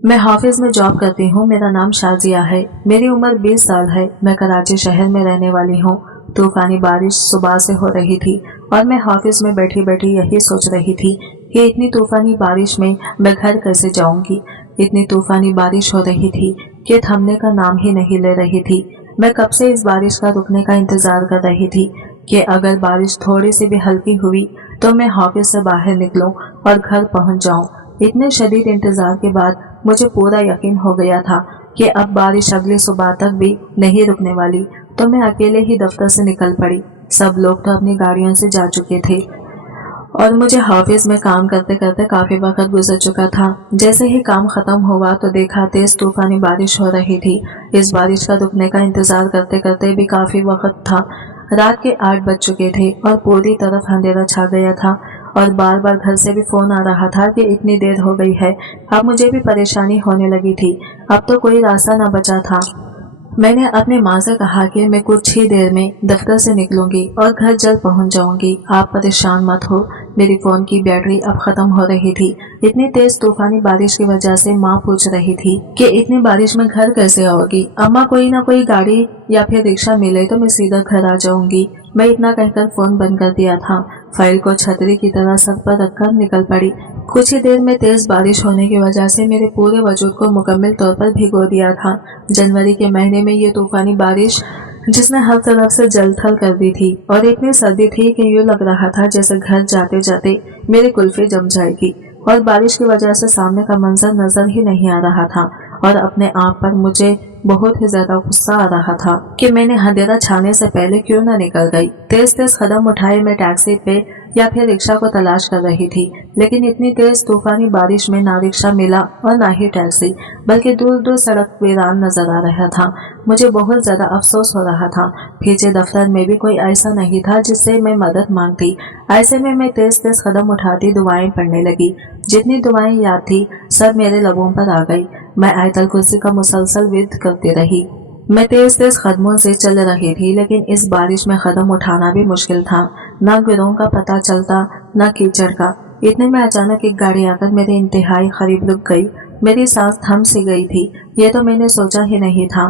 मैं हाफिज में जॉब करती हूँ। मेरा नाम शाजिया है। मेरी उम्र 20 साल है। मैं कराची शहर में रहने वाली हूँ। तूफानी बारिश सुबह से हो रही थी और मैं हाफिज में बैठी बैठी यही सोच रही थी कि इतनी तूफानी बारिश में मैं घर कैसे जाऊंगी। इतनी तूफानी बारिश हो रही थी कि थमने का नाम ही नहीं ले रही थी। मैं कब से इस बारिश का रुकने का इंतजार कर रही थी कि अगर बारिश थोड़ी सी भी हल्की हुई तो मैं हाफिज से बाहर निकलूं और घर पहुंच जाऊं। इतने शदीद इंतजार के बाद मुझे पूरा यकीन हो गया था कि अब बारिश अगली सुबह तक भी नहीं रुकने वाली। तो मैं अकेले ही दफ्तर से निकल पड़ी। सब लोग तो अपनी गाड़ियों से जा चुके थे और मुझे हाफिज में काम करते करते काफी वक्त गुजर चुका था। जैसे ही काम खत्म हुआ तो देखा तेज तूफानी बारिश हो रही थी। इस बारिश का रुकने का इंतजार करते करते भी काफी वक्त था। रात के 8 बज चुके थे और पूरी तरफ अंधेरा छा गया था और बार बार घर से भी फोन आ रहा था कि इतनी देर हो गई है। अब मुझे भी परेशानी होने लगी थी। अब तो कोई रास्ता न बचा था। मैंने अपनी माँ से कहा कि मैं कुछ ही देर में दफ्तर से निकलूंगी और घर जल्द पहुंच जाऊंगी। आप परेशान मत हो। मेरी फोन की बैटरी अब खत्म हो रही थी। इतनी तेज तूफानी बारिश की वजह से माँ पूछ रही थी कि इतनी बारिश में घर कैसे आओगी। अम्मा कोई ना कोई गाड़ी या फिर रिक्शा मिले तो मैं सीधा घर आ जाऊंगी। मैं इतना कहकर फोन बंद कर दिया था। फाइल को छतरी की तरह सर पर रखकर निकल पड़ी। कुछ ही देर में तेज बारिश होने की वजह से मेरे पूरे वजूद को मुकम्मल तौर पर भिगो दिया था। जनवरी के महीने में ये तूफानी बारिश जिसने हर तरफ से जल थल कर दी थी और इतनी सर्दी थी कि यूँ लग रहा था जैसे घर जाते जाते मेरी कुल्फी जम जाएगी। और बारिश की वजह से सामने का मंजर नजर ही नहीं आ रहा था और अपने आप पर मुझे बहुत ही ज्यादा गुस्सा आ रहा था कि मैंने अंधेरा छाने से पहले क्यों न निकल गई। तेज तेज कदम उठाए मैं टैक्सी पे या फिर रिक्शा को तलाश कर रही थी, लेकिन इतनी तेज तूफानी बारिश में ना रिक्शा मिला और ना ही टैक्सी, बल्कि दूर दूर सड़क वीरान नजर आ रहा था। मुझे बहुत ज्यादा अफसोस हो रहा था। पीछे दफ्तर में भी कोई ऐसा नहीं था जिससे मैं मदद मांगती। ऐसे में मैं तेज तेज कदम उठाती दुआएं पढ़ने लगी। जितनी दुआएं याद थी सब मेरे लबों पर आ गई। मैं आयतल कुर्सी का मुसलसल विर्द करती रही। मैं तेज तेज कदमों से चल रही थी, लेकिन इस बारिश में कदम उठाना भी मुश्किल था। ना गिरों का पता चलता ना कीचड़ का। इतने में अचानक एक गाड़ी आकर मेरे इंतहाई करीब रुक गई। मेरी सांस थम सी गई थी। ये तो मैंने सोचा ही नहीं था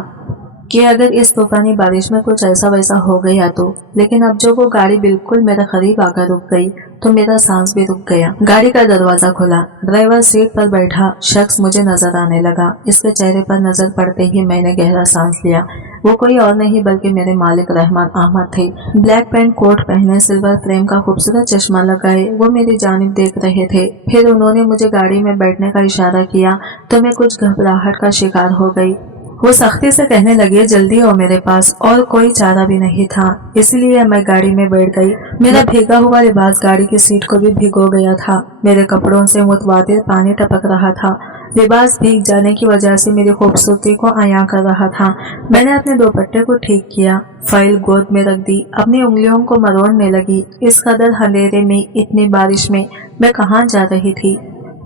कि अगर इस तूफानी बारिश में कुछ ऐसा वैसा हो गया तो, लेकिन अब जो वो गाड़ी बिल्कुल मेरे करीब आकर रुक गई तो मेरा सांस भी रुक गया। गाड़ी का दरवाजा खुला। ड्राइवर सीट पर बैठा शख्स मुझे नजर आने लगा। इसके चेहरे पर नजर पड़ते ही मैंने गहरा सांस लिया। वो कोई और नहीं बल्कि मेरे मालिक रहमान अहमद थे। ब्लैक पैंट कोट पहने, सिल्वर फ्रेम का खूबसूरत चश्मा लगाए वो मेरी जानिब देख रहे थे। फिर उन्होंने मुझे गाड़ी में बैठने का इशारा किया तो मैं कुछ घबराहट का शिकार हो गई। वो सख्ती से कहने लगे जल्दी आओ मेरे पास, और कोई चारा भी नहीं था, इसलिए मैं गाड़ी में बैठ गई। मेरा भीगा हुआ लिबास गाड़ी की सीट को भी भिगो गया था। मेरे कपड़ों से मुतवातिर पानी टपक रहा था। लिबास भीग जाने की वजह से मेरी खूबसूरती को आया कर रहा था। मैंने अपने दुपट्टे को ठीक किया, फाइल गोद में रख दी, अपनी उंगलियों को मरोड़ने लगी। इस कदर अंधेरे में, इतनी बारिश में मैं कहाँ जा रही थी।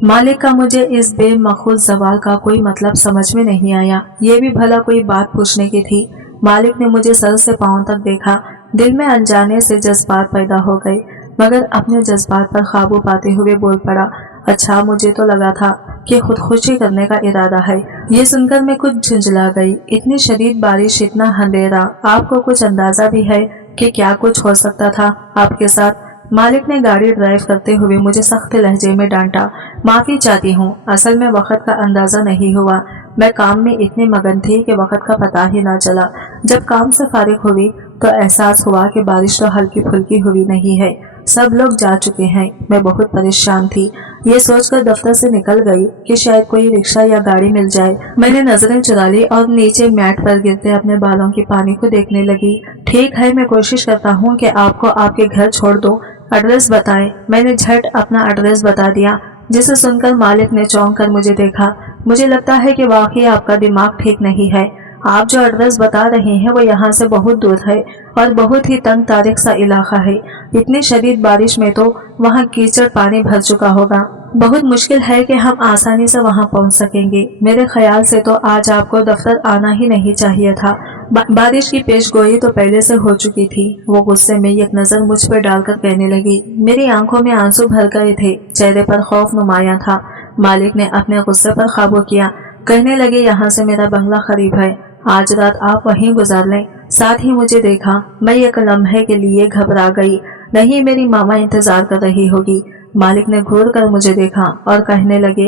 मालिक का मुझे इस बेमखूज सवाल का कोई मतलब समझ में नहीं आया। ये भी भला कोई बात पूछने की थी। मालिक ने मुझे सर से पांव तक देखा। दिल में अनजाने से जज्बात पैदा हो गए, मगर अपने जज्बात पर काबू पाते हुए बोल पड़ा, अच्छा मुझे तो लगा था कि खुदकुशी करने का इरादा है। ये सुनकर मैं कुछ झुंझला गई। इतनी शदीद बारिश, इतना अंधेरा, आपको कुछ अंदाजा भी है कि क्या कुछ हो सकता था आपके साथ। मालिक ने गाड़ी ड्राइव करते हुए मुझे सख्त लहजे में डांटा। माफी चाहती हूँ, असल में वक्त का अंदाजा नहीं हुआ। मैं काम में इतनी मगन थी कि वक्त का पता ही ना चला। जब काम से फारिग हुई तो एहसास हुआ कि बारिश तो हल्की फुल्की हुई नहीं है, सब लोग जा चुके हैं। मैं बहुत परेशान थी। ये सोचकर दफ्तर से निकल गई कि शायद कोई रिक्शा या गाड़ी मिल जाए। मैंने नजरें चुरा ली और नीचे मैट पर गिरते अपने बालों की पानी को देखने लगी। ठीक है, मैं कोशिश करता हूँ कि आपको आपके घर छोड़ दूं। एड्रेस बताएं। मैंने झट अपना एड्रेस बता दिया, जिसे सुनकर मालिक ने चौंक कर मुझे देखा। मुझे लगता है कि वाकई आपका दिमाग ठीक नहीं है। आप जो एड्रेस बता रहे हैं वो यहाँ से बहुत दूर है और बहुत ही तंग तारीख सा इलाका है। इतनी शदीद बारिश में तो वहाँ कीचड़ पानी भर चुका होगा। बहुत मुश्किल है कि हम आसानी से वहाँ पहुँच सकेंगे। मेरे ख्याल से तो आज आपको दफ्तर आना ही नहीं चाहिए था। बारिश की पेशगोई तो पहले से हो चुकी थी। वो गुस्से में एक नजर मुझ पर डालकर कहने लगी। मेरी आंखों में आंसू भर गए थे, चेहरे पर खौफ नुमाया था। मालिक ने अपने गुस्से पर काबू किया। कहने लगे, यहाँ से मेरा बंगला करीब है, आज रात आप वहीं गुजार लें। साथ ही मुझे देखा, मैं एक लम्हे के लिए घबरा गई, नहीं मेरी मामा इंतजार कर रही होगी। मालिक ने घूर कर मुझे देखा और कहने लगे,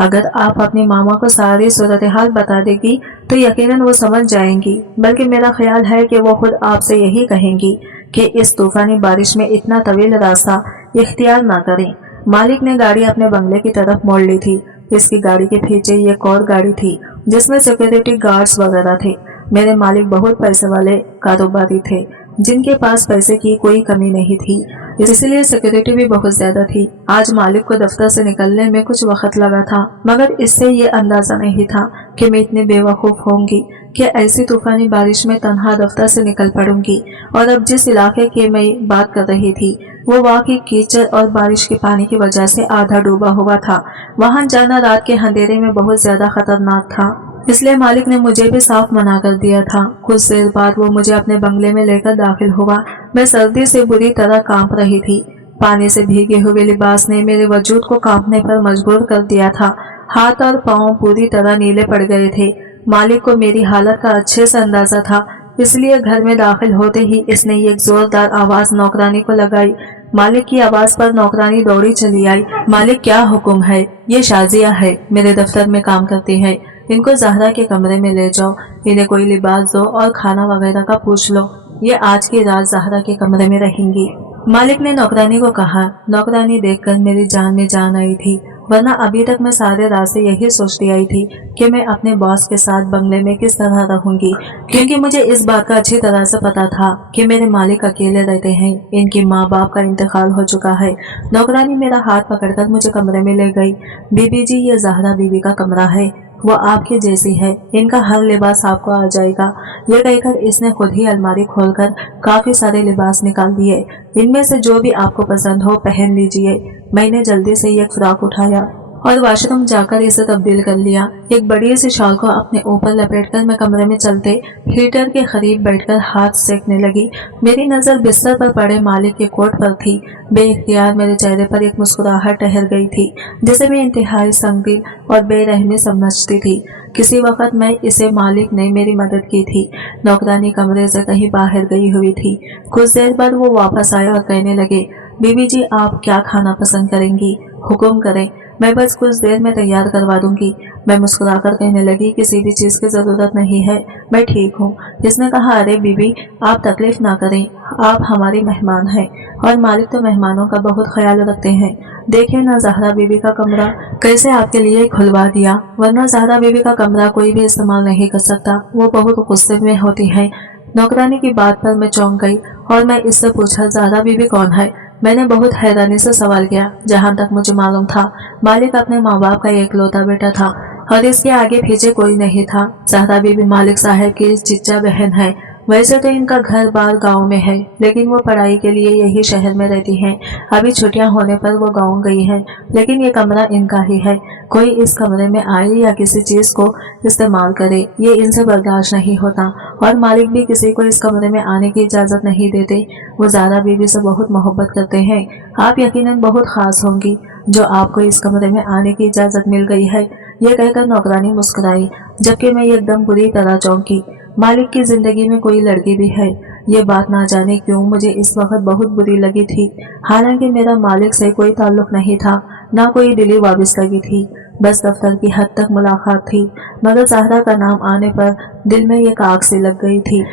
अगर आप अपनी मामा को सारी सूरत हाल बता देगी तो यकीनन वो समझ जाएंगी, बल्कि मेरा ख्याल है कि वो खुद आपसे यही कहेंगी कि इस तूफानी बारिश में इतना तवील रास्ता इख्तियार ना करें। मालिक ने गाड़ी अपने बंगले की तरफ मोड़ ली थी। इसकी गाड़ी के पीछे एक और गाड़ी थी जिसमें सिक्योरिटी गार्ड्स वगैरह थे। मेरे मालिक बहुत पैसे वाले कारोबारी थे जिनके पास पैसे की कोई कमी नहीं थी, इसलिए सिक्योरिटी भी बहुत ज्यादा थी। आज मालिक को दफ्तर से निकलने में कुछ वक्त लगा था, मगर इससे ये अंदाजा नहीं था कि मैं इतनी बेवकूफ होंगी कि ऐसी तूफानी बारिश में तन्हा दफ्तर से निकल पड़ूंगी। और अब जिस इलाके की मैं बात कर रही थी वो वाकई कीचड़ और बारिश के पानी की वजह से आधा डूबा हुआ था। वहां जाना रात के अंधेरे में बहुत ज्यादा खतरनाक था, इसलिए मालिक ने मुझे भी साफ मना कर दिया था। कुछ देर बाद वो मुझे अपने बंगले में लेकर दाखिल हुआ। मैं सर्दी से बुरी तरह कांप रही थी। पानी से भीगे हुए लिबास ने मेरे वजूद को कांपने पर मजबूर कर दिया था। हाथ और पांव पूरी तरह नीले पड़ गए थे। मालिक को मेरी हालत का अच्छे से अंदाजा था, इसलिए घर में दाखिल होते ही इसने एक जोरदार आवाज नौकरानी को लगाई। मालिक की आवाज पर नौकरानी दौड़ी चली आई। मालिक, क्या हुक्म है? ये शाजिया है, मेरे दफ्तर में काम करती है। इनको ज़हरा के कमरे में ले जाओ, इन्हें कोई लिबास दो और खाना वगैरह का पूछ लो। ये आज की रात ज़हरा के कमरे में रहेंगी। मालिक ने नौकरानी को कहा। नौकरानी देखकर मेरी जान में जान आई थी, वरना अभी तक मैं सारे रात से यही सोचती आई थी कि मैं अपने बॉस के साथ बंगले में किस तरह रहूंगी, क्योंकि मुझे इस बात का अच्छी तरह से पता था कि मेरे मालिक अकेले रहते हैं। इनकी माँ बाप का इंतकाल हो चुका है। नौकरानी मेरा हाथ पकड़कर मुझे कमरे में ले गई। बीबी जी, ये ज़हरा बीबी का कमरा है, वो आपके जैसी है, इनका हर लिबास आपको आ जाएगा। ये कहकर इसने खुद ही अलमारी खोलकर काफी सारे लिबास निकाल दिए। इनमें से जो भी आपको पसंद हो पहन लीजिए। मैंने जल्दी से एक फ्रॉक उठाया और वॉशरूम जाकर इसे तब्दील कर लिया। एक बड़ी सी शॉल को अपने ऊपर लपेटकर मैं कमरे में चलते हीटर के करीब बैठकर हाथ सेकने लगी। मेरी नजर बिस्तर पर पड़े मालिक के कोट पर थी। बेइख्तियार मेरे चेहरे पर एक मुस्कुराहट ठहर गई थी, जिसे मैं इंतहाई संगीन और बेरहमी समझती थी। किसी वक्त मैं इसे मालिक ने मेरी मदद की थी। नौकरानी कमरे से कहीं बाहर गई हुई थी। कुछ देर बाद वो वापस आए और कहने लगे, बीबी जी, आप क्या खाना पसंद करेंगी? हुक्म करें, मैं बस कुछ देर में तैयार करवा दूंगी। मैं मुस्कुराकर कहने लगी, किसी भी चीज की जरूरत नहीं है, मैं ठीक हूँ। जिसने कहा, अरे बीबी, आप तकलीफ ना करें, आप हमारी मेहमान हैं और मालिक तो मेहमानों का बहुत ख्याल रखते हैं। देखें ना ज़हरा बीबी का कमरा कैसे आपके लिए खुलवा दिया, वरना ज़हरा बीबी का कमरा कोई भी इस्तेमाल नहीं कर सकता, वो बहुत गुस्से में होती है। नौकरानी की बात पर मैं चौंक गई और मैं इससे पूछा, ज़हरा बीबी कौन है? मैंने बहुत हैरानी से सवाल किया। जहाँ तक मुझे मालूम था, मालिक अपने माँ बाप का एकलौता बेटा था और इसके आगे पीछे कोई नहीं था। ज़हरा बीबी मालिक साहब की चिच्चा बहन है। वैसे तो इनका घर बार गांव में है, लेकिन वो पढ़ाई के लिए यही शहर में रहती हैं। अभी छुट्टियां होने पर वो गांव गई है, लेकिन ये कमरा इनका ही है। कोई इस कमरे में आए या किसी चीज को इस्तेमाल करे, ये इनसे बर्दाश्त नहीं होता और मालिक भी किसी को इस कमरे में आने की इजाजत नहीं देते। वो ज़हरा बीबी से बहुत मोहब्बत करते हैं। आप यकीनन बहुत खास होंगी जो आपको इस कमरे में आने की इजाजत मिल गई है। ये कहकर नौकरानी मुस्कुराई, जबकि मैं एकदम बुरी तरह चौंकी। मालिक की जिंदगी में कोई लड़की भी है, ये बात ना जाने क्यों मुझे इस वक्त बहुत बुरी लगी थी। हालांकि मेरा मालिक से कोई ताल्लुक नहीं था, ना कोई दिली वाबिस्तगी थी, बस दफ्तर की हद तक मुलाकात थी। मगर ज़हरा का नाम आने पर दिल में एक आग सी लग गई थी।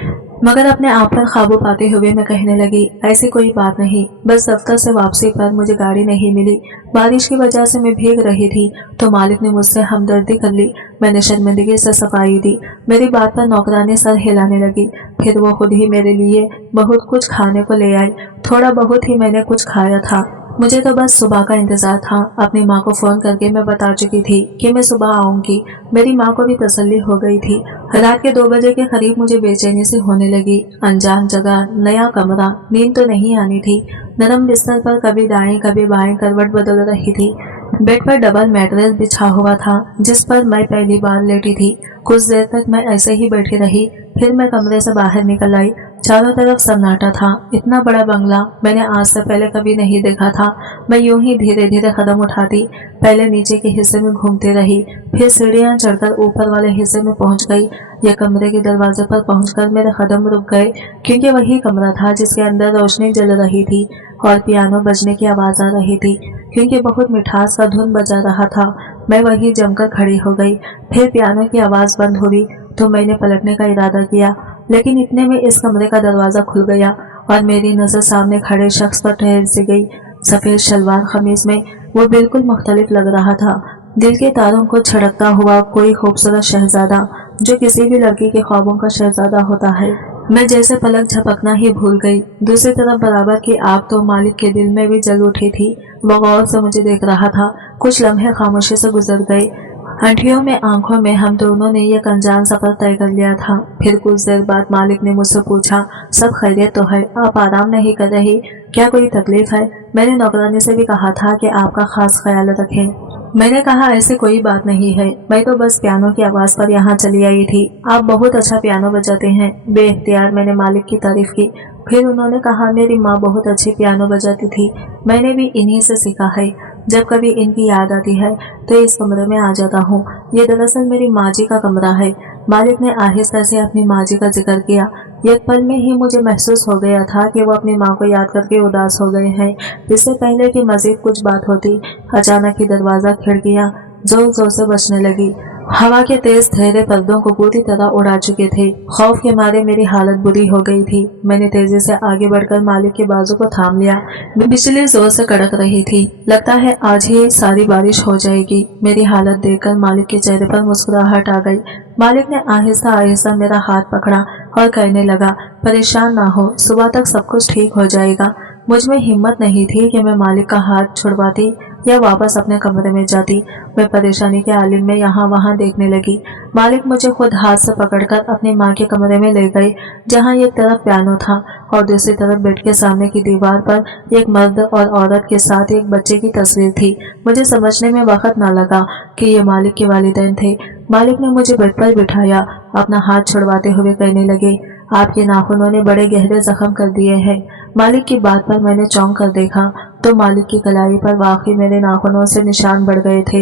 मगर अपने आप पर काबू पाते हुए मैं कहने लगी, ऐसी कोई बात नहीं, बस दफ्तर से वापसी पर मुझे गाड़ी नहीं मिली। बारिश की वजह से मैं भीग रही थी तो मालिक ने मुझसे हमदर्दी कर ली। मैंने शर्मिंदगी से सफाई दी। मेरी बात पर नौकरानी सर हिलाने लगी। फिर वो खुद ही मेरे लिए बहुत कुछ खाने को ले आई। थोड़ा बहुत ही मैंने कुछ खाया था। मुझे तो बस सुबह का इंतजार था। अपनी माँ को फोन करके मैं बता चुकी थी कि मैं सुबह आऊंगी। मेरी माँ को भी तसल्ली हो गई थी। रात के 2 बजे के करीब मुझे बेचैनी से होने लगी। अनजान जगह, नया कमरा, नींद तो नहीं आनी थी। नरम बिस्तर पर कभी दाएं कभी बाएं करवट बदल रही थी। बेड पर डबल मैट्रेस बिछा हुआ था जिस पर मैं पहली बार लेटी थी। कुछ देर तक मैं ऐसे ही बैठी रही। फिर मैं कमरे से बाहर निकल आई। चारों तरफ सन्नाटा था। इतना बड़ा बंगला मैंने आज से पहले कभी नहीं देखा था। मैं यूं ही धीरे धीरे कदम उठाती पहले नीचे के हिस्से में घूमती रही, फिर सीढ़ियां चढ़कर ऊपर वाले हिस्से में पहुंच गई। यह कमरे के दरवाजे पर पहुंचकर मेरे कदम रुक गए, क्योंकि वही कमरा था जिसके अंदर रोशनी जल रही थी और पियानो बजने की आवाज आ रही थी, क्योंकि बहुत मिठास का धुन बजा रहा था। मैं वही जमकर खड़ी हो गई। फिर पियानो की आवाज बंद हुई तो मैंने पलटने का इरादा किया, लेकिन इतने में इस कमरे का दरवाजा खुल गया और मेरी नजर सामने खड़े शख्स पर ठहर सी गई। सफेद शलवार कमीज में वो बिल्कुल मुख्तलिफ लग रहा था। दिल के तारों को छड़कता हुआ कोई खूबसूरत शहजादा, जो किसी भी लड़की के ख्वाबों का शहजादा होता है। मैं जैसे पलक झपकना ही भूल गई। दूसरी तरफ बराबर की आग तो मालिक के दिल में भी जल उठी थी। वो गौर से मुझे देख रहा था। कुछ लम्हे खामोशी से गुजर गए। आंखियों में आंखों में हम दोनों ने यह अनजान सफर तय कर लिया था। फिर कुछ देर बाद मालिक ने मुझसे पूछा, सब खैरियत तो है? आप आराम नहीं कर रही? क्या कोई तकलीफ है? मैंने नौकरानी से भी कहा था कि आपका खास ख्याल रखें। मैंने कहा, ऐसी कोई बात नहीं है, मैं तो बस पियानो की आवाज पर यहाँ चली आई थी। आप बहुत अच्छा पियानो बजाते हैं। बेइख्तियार मैंने मालिक की तारीफ की। फिर उन्होंने कहा, मेरी माँ बहुत अच्छी पियानो बजाती थी, मैंने भी इन्हीं से सीखा है। जब कभी इनकी याद आती है तो इस कमरे में आ जाता हूँ। ये दरअसल मेरी माँ जी का कमरा है। मालिक ने आहिस्ता से अपनी माँ जी का जिक्र किया। एक पल में ही मुझे महसूस हो गया था कि वो अपनी माँ को याद करके उदास हो गए हैं। इससे पहले कि मजीद कुछ बात होती, अचानक ही दरवाजा खिड़कियां जोर जोर से बजने लगी। हवा के तेज ठहरे पर्दों को पूरी तरह उड़ा चुके थे। खौफ के मारे मेरी हालत बुरी हो गई थी। मैंने तेजी से आगे बढ़कर मालिक के बाजू को थाम लिया। बिजली जोर से कड़क रही थी। लगता है आज ही सारी बारिश हो जाएगी। मेरी हालत देखकर मालिक के चेहरे पर मुस्कुराहट आ गई। मालिक ने आहिस्ता आहिस्ता मेरा हाथ पकड़ा और कहने लगा, परेशान ना हो, सुबह तक सब कुछ ठीक हो जाएगा। मुझ में हिम्मत नहीं थी कि मैं मालिक का हाथ छुड़वाती या वापस अपने कमरे में जाती। मैं परेशानी के आलिम में यहाँ वहाँ देखने लगी। मालिक मुझे खुद हाथ से पकड़कर अपनी माँ के कमरे में ले गए, जहाँ एक तरफ पियानो था और दूसरी तरफ बेड के सामने की दीवार पर एक मर्द और औरत के साथ एक बच्चे की तस्वीर थी। मुझे समझने में वक्त न लगा कि ये मालिक के वालिदैन थे। मालिक ने मुझे बेड पर बिठाया, अपना हाथ छुड़वाते हुए कहने लगे, आपके नाखूनों ने बड़े गहरे जख्म कर दिए हैं। मालिक की बात पर मैंने चौंक कर देखा तो मालिक की कलाई पर वाकई मेरे नाखूनों से निशान बढ़ गए थे।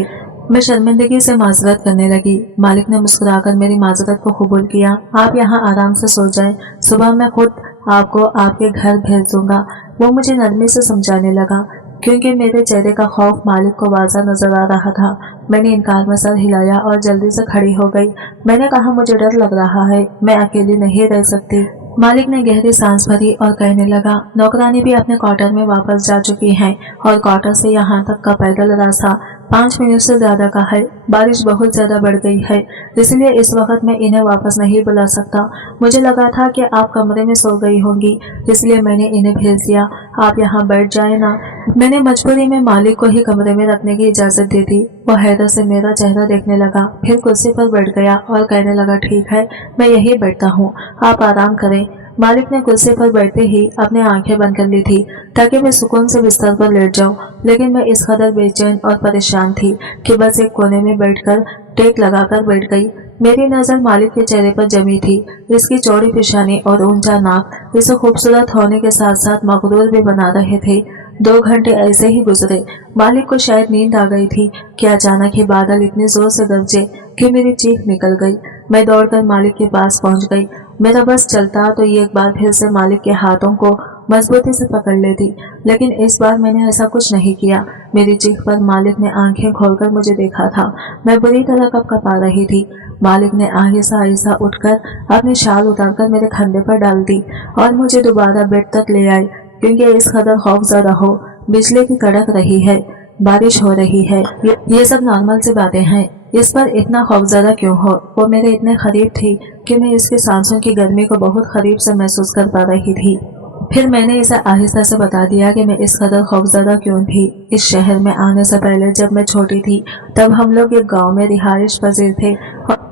मैं शर्मिंदगी से माजरत करने लगी। मालिक ने मुस्कुराकर मेरी माजरत को कबूल किया। आप यहाँ आराम से सो जाएं, सुबह मैं खुद आपको आपके घर भेज दूंगा। वो मुझे नरमी से समझाने लगा, क्योंकि मेरे चेहरे का खौफ मालिक को वाज़ा नजर आ रहा था। मैंने इनकार में सर हिलाया और जल्दी से खड़ी हो गई। मैंने कहा, मुझे डर लग रहा है, मैं अकेली नहीं रह सकती। मालिक ने गहरी सांस भरी और कहने लगा, नौकरानी भी अपने क्वार्टर में वापस जा चुकी हैं और क्वार्टर से यहाँ तक का पैदल रास्ता 5 मिनट से ज्यादा का है। बारिश बहुत ज्यादा बढ़ गई है, इसलिए इस वक्त मैं इन्हें वापस नहीं बुला सकता। मुझे लगा था कि आप कमरे में सो गई होंगी, इसलिए मैंने इन्हें भेज दिया। आप यहाँ बैठ जाए ना। मैंने मजबूरी में मालिक को ही कमरे में रखने की इजाजत दे दी। वो हैरत से मेरा चेहरा देखने लगा, फिर कुर्सी पर बैठ गया और कहने लगा, ठीक है, मैं यही बैठता हूँ, आप आराम करें। मालिक ने कुर्सी पर बैठते ही अपने आंखें बंद कर ली थी ताकि मैं सुकून से बिस्तर पर लेट जाऊं, लेकिन मैं इस कदर बेचैन और परेशान थी कि बस एक कोने में बैठकर टेक लगाकर बैठ गई। मेरी नजर मालिक के चेहरे पर जमी थी। इसकी चौड़ी पेशानी और ऊंचा नाक इसे खूबसूरत होने के साथ साथ मगरूर भी बना रहे थे। 2 घंटे ऐसे ही गुजरे। मालिक को शायद नींद आ गई थी कि अचानक ही बादल इतनी जोर से गरजे कि मेरी चीख निकल गई। मैं दौड़कर मालिक के पास पहुंच गई। मेरा बस चलता तो ये एक बार फिर से मालिक के हाथों को मजबूती से पकड़ लेती, लेकिन इस बार मैंने ऐसा कुछ नहीं किया। मेरी चीख पर मालिक ने आंखें खोलकर मुझे देखा था। मैं बुरी तरह कँपा रही थी। मालिक ने आहिस्ता आहिस्ता उठकर अपनी शाल उतारकर मेरे कंधे पर डाल दी और मुझे दोबारा बेड तक ले आए, क्योंकि इस कदर खौफजदा हो। बिजली की कड़क रही है, बारिश हो रही है, ये सब नॉर्मल सी बातें हैं। इस पर इतना खौफजदा क्यों हो? वो मेरे इतने करीब थी कि मैं इसके सांसों की गर्मी को बहुत करीब से महसूस कर पा रही थी। फिर मैंने इसे आहिस्ता से बता दिया कि मैं इस कदर खौफजदा क्यों थी। इस शहर में आने से पहले जब मैं छोटी थी, तब हम लोग एक गांव में रिहाइश पजीर थे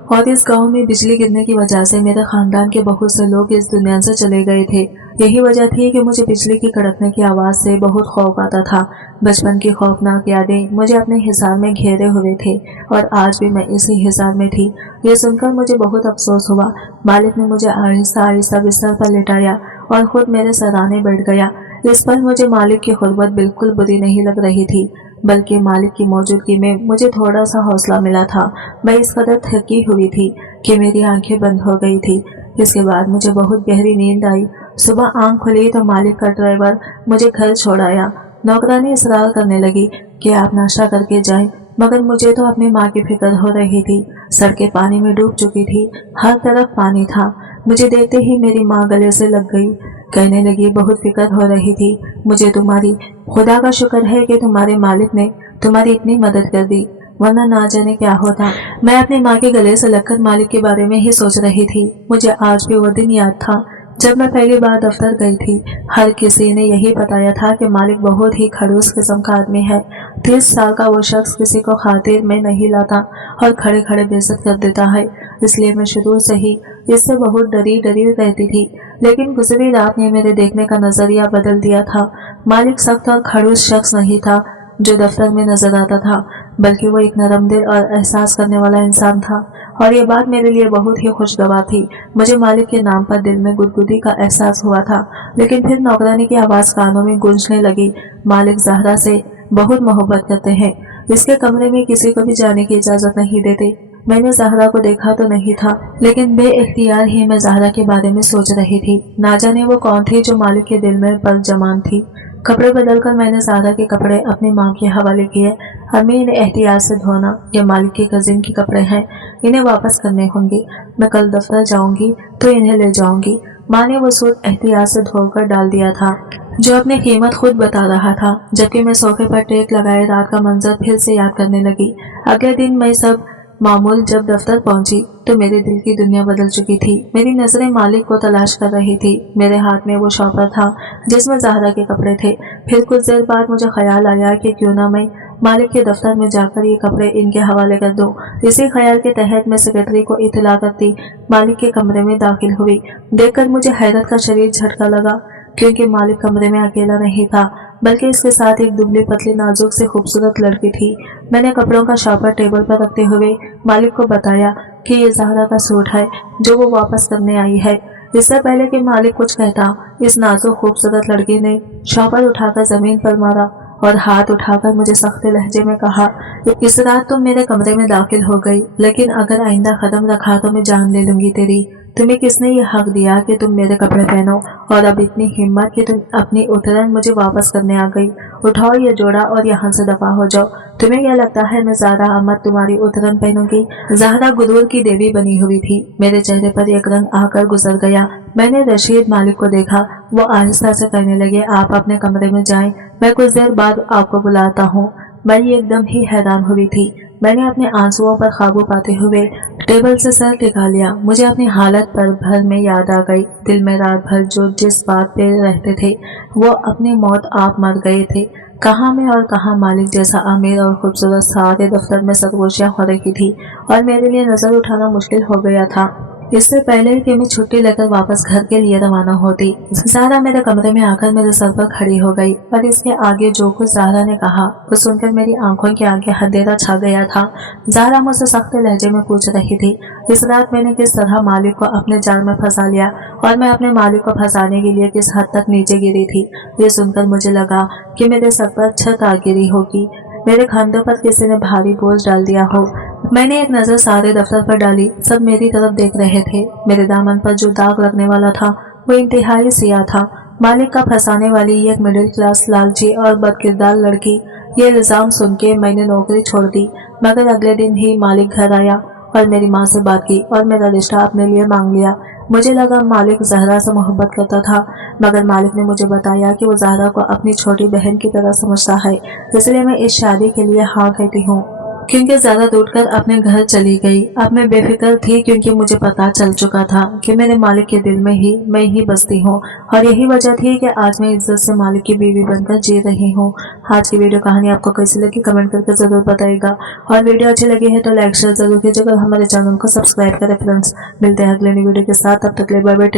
और इस गांव में बिजली गिरने की वजह से मेरे खानदान के बहुत से लोग इस दुनिया से चले गए थे। यही वजह थी कि मुझे बिजली की कड़कने की आवाज़ से बहुत खौफ आता था। बचपन की खौफनाक यादें मुझे अपने हिसार में घेरे हुए थे और आज भी मैं इसी हिसार में थी। ये सुनकर मुझे बहुत अफसोस हुआ। मालिक ने मुझे आहिस्ता आहिस्ता बिस्तर पर लिटाया और खुद मेरे सराहने बैठ गया। इस पर मुझे मालिक की खुरबत बिल्कुल बुरी नहीं लग रही थी, बल्कि मालिक की मौजूदगी में मुझे थोड़ा सा हौसला मिला था। मैं इस कदर थकी हुई थी कि मेरी आंखें बंद हो गई थी। इसके बाद मुझे बहुत गहरी नींद आई। सुबह आंख खुली तो मालिक का ड्राइवर मुझे घर छोड़ आया। नौकरानी इसरार करने लगी कि आप नाश्ता करके जाएं, मगर मुझे तो अपनी माँ की फिक्र हो रही थी। सड़कें पानी में डूब चुकी थी, हर तरफ पानी था। मुझे देखते ही मेरी माँ गले से लग गई। कहने लगी, बहुत फिक्र हो रही थी मुझे तुम्हारी। खुदा का शुक्र है कि तुम्हारे मालिक ने तुम्हारी इतनी मदद कर दी, वरना ना जाने क्या होता। मैं अपनी माँ के गले से लगकर मालिक के बारे में ही सोच रही थी। मुझे आज भी वो दिन याद था जब मैं पहली बार दफ्तर गई थी। हर किसी ने यही बताया था कि मालिक बहुत ही खड़ूस किस्म का आदमी है। 30 साल का वो शख्स किसी को खातिर में नहीं लाता और खड़े खड़े बेइज्जत कर देता है। इसलिए मैं शुरू से ही इससे बहुत डरी डरी रहती थी। लेकिन गुजरी रात ने मेरे देखने का नजरिया बदल दिया था। मालिक सख्त और खड़ूस शख्स नहीं था जो दफ्तर में नजर आता था, बल्कि वो एक नरम दिल और एहसास करने वाला इंसान था। और ये बात मेरे लिए बहुत ही खुशगवार थी। मुझे मालिक के नाम पर दिल में गुदगुदी का एहसास हुआ था। लेकिन फिर नौकरानी की आवाज़ कानों में गूंजने लगी। मालिक ज़हरा से बहुत मोहब्बत करते हैं, इसके कमरे में किसी को भी जाने की इजाज़त नहीं देते। मैंने ज़हरा को देखा तो नहीं था, लेकिन बेइख्तियार ही मैं ज़हरा के बारे में सोच रही थी। ना जाने वो कौन थी जो मालिक के दिल में परजमान थी। कपड़े बदलकर मैंने ज़हरा के कपड़े अपनी माँ के हवाले किए। अम्मी, इन्हें एहतियात से धोना, ये मालिक की कजिन के कपड़े हैं, इन्हें वापस करने होंगे। मैं कल दफ्तर जाऊंगी तो इन्हें ले जाऊंगी। माँ ने वो सूट एहतियात से धोकर डाल दिया था, जो अपनी कीमत खुद बता रहा था, जबकि मैं सोफे पर टेक लगाए रात का मंजर फिर से याद करने लगी। अगले दिन मैं सब मामूल जब दफ्तर पहुंची तो मेरे दिल की दुनिया बदल चुकी थी। मेरी नजरें मालिक को तलाश कर रही थी। मेरे हाथ में वो शॉपर था जिसमें ज़हरा के कपड़े थे। फिर कुछ देर बाद मुझे ख्याल आया कि क्यों ना मैं मालिक के दफ्तर में जाकर ये कपड़े इनके हवाले कर दूं। इसी ख्याल के तहत मैं सेक्रेटरी को इत्तला करती मालिक के कमरे में दाखिल हुई। देखकर मुझे हैरत का शरीर झटका लगा, क्योंकि मालिक कमरे में अकेला नहीं था, बल्कि इसके साथ एक दुबली पतली नाजुक से खूबसूरत लड़की थी। मैंने कपड़ों का शॉपर टेबल पर रखते हुए मालिक को बताया कि ये ज़हरा का सूट है जो वो वापस करने आई है। इससे पहले कि मालिक कुछ कहता, इस नाजुक खूबसूरत लड़की ने शॉपर उठाकर जमीन पर मारा और हाथ उठाकर मुझे सख्त लहजे में कहा, इस रात तुम मेरे कमरे में दाखिल हो गई, लेकिन अगर आइंदा कदम रखा तो मैं जान ले लूंगी तेरी। तुम्हें किसने ये हक दिया कि तुम मेरे कपड़े पहनो, और अब इतनी हिम्मत कि तुम अपनी उतरन मुझे वापस करने आ गई। उठाओ ये जोड़ा और यहाँ से दफा हो जाओ। तुम्हें क्या लगता है मैं ज़हरा अहमद तुम्हारी उतरन पहनूंगी? ज़हरा गुरूर की देवी बनी हुई थी। मेरे चेहरे पर एक रंग आकर गुजर गया। मैंने रशीद मालिक को देखा। वो आहिस्ता से कहने लगे, आप अपने कमरे में जाएं, मैं कुछ देर बाद आपको बुलाता हूँ। मैं एकदम ही हैरान हुई थी। मैंने अपने आंसुओं पर काबू पाते हुए टेबल से सर टिका लिया। मुझे अपनी हालत पर भर में याद आ गई। दिल में रात भर जो जिस बात पे रहते थे वो अपनी मौत आप मर गए थे। कहाँ मैं और कहाँ मालिक जैसा अमीर और खूबसूरत सारे दफ्तर में सरगोशियाँ हो रही थी और मेरे लिए नजर उठाना मुश्किल हो गया था। इससे पहले कि मैं छुट्टी लेकर वापस घर के लिए रवाना होती, ज़हरा मेरे कमरे में आकर मेरे सर पर खड़ी हो गई और इसके आगे जो कुछ ज़हरा ने कहा वो सुनकर मेरी आंखों के आगे अंधेरा छा गया था। ज़हरा मुझसे सख्त लहजे में पूछ रही थी, इस रात मैंने किस तरह मालिक को अपने जाल में फंसा लिया और मैं अपने मालिक को फंसाने के लिए किस हद तक नीचे गिरी थी। ये सुनकर मुझे लगा कि मेरे सर पर छत आ गिरी होगी, मेरे खांधों पर किसी ने भारी बोझ डाल दिया हो। मैंने एक नज़र सारे दफ्तर पर डाली। सब मेरी तरफ देख रहे थे। मेरे दामन पर जो दाग लगने वाला था वो इंतहाई सियाह था। मालिक का फंसाने वाली एक मिडिल क्लास लालची और बदकिरदार लड़की। ये इल्ज़ाम सुन के मैंने नौकरी छोड़ दी, मगर अगले दिन ही मालिक घर आया और मेरी माँ से बात की और मेरा रिश्ता अपने लिए मांग लिया। मुझे लगा मालिक ज़हरा से मोहब्बत करता था, मगर मालिक ने मुझे बताया कि वो ज़हरा को अपनी छोटी बहन की तरह समझता है। इसलिए मैं इस शादी के लिए हाँ कहती हूँ। क्योंकि ज़्यादा उठकर अपने घर चली गई। अब मैं बेफिक्र थी, क्योंकि मुझे पता चल चुका था कि मेरे मालिक के दिल में ही मैं ही बसती हूँ, और यही वजह थी कि आज मैं इज्जत से मालिक की बीवी बनकर जी रही हूँ। आज की वीडियो कहानी आपको कैसी लगी कमेंट करके ज़रूर बताइएगा, और वीडियो अच्छी लगी है तो लाइक शेयर जरूर कीजिएगा। हमारे चैनल को सब्सक्राइब करें फ्रेंड्स। मिलते हैं अगले वीडियो के साथ, तब तक के लिए बाय बाय।